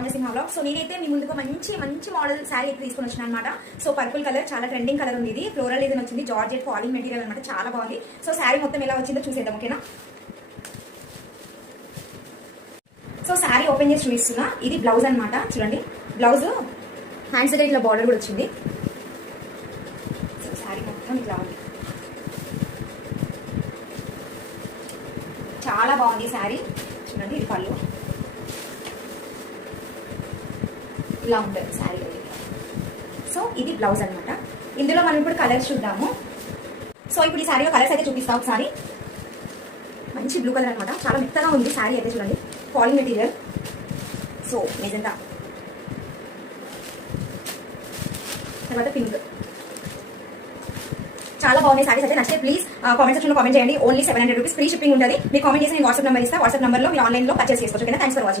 లావణ్య సింహ vlog. So నేనైతే మీ ముందుకు మంచి మంచి మోడల్ శారీ అయితే తీసుకొని వచ్చిన అనమాట. సో పర్పుల్ కలర్ చాలా ట్రెండింగ్ కలర్ ఉంది. ఇది ఫ్లోరల్ ఇది వచ్చింది, జార్జెట్ ఫాలింగ్ మెటీరియల్ అనమాట, చాలా బాగుంది. సో శారీ మొత్తం ఎలా వచ్చిందో చూసేద్దాం, ఓకేనా. సో శారీ ఓపెన్ చేసి చూపిస్తున్నా. ఇది బ్లౌజ్ అనమాట, చూడండి. బ్లౌజ్ హ్యాండ్స్ దగ్గర ఇట్లా బార్డర్ కూడా వచ్చింది. సో శారీ మొత్తం ఇట్లా ఉంది, చాలా బాగుంది శారీ. చూడండి, ఇది పళ్ళు ఇలా ఉంటుంది శారీ. సో ఇది బ్లౌజ్ అనమాట. ఇందులో మనం ఇప్పుడు కలర్స్ చూద్దాము. సో ఇప్పుడు ఈ శారీలో కలర్స్ అయితే చూపిస్తాం ఒకసారి. మంచి బ్లూ కలర్ అనమాట, చాలా మెత్తగా ఉంది శారీ అయితే, చూడండి. Falling material. సో మెజెంటా, తర్వాత పింక్. చాలా బాగుంది సారీస్ అయితే. నచ్చితే ప్లీజ్ కామెంట్ సెక్షన్లో కామెంట్ చేయండి. ఓన్లీ 700 రూపీస్ ఫ్రీ షిప్పింగ్ ఉంటుంది. మీరు కామెంట్ చేసి నేను వాట్సాప్ నెంబర్ ఇస్తాను. వాట్సాప్ నెంబర్లో మీరు ఆన్లైన్లో పర్చేస్ చేసుకోవచ్చు. ఓకేనా. Thanks for watching.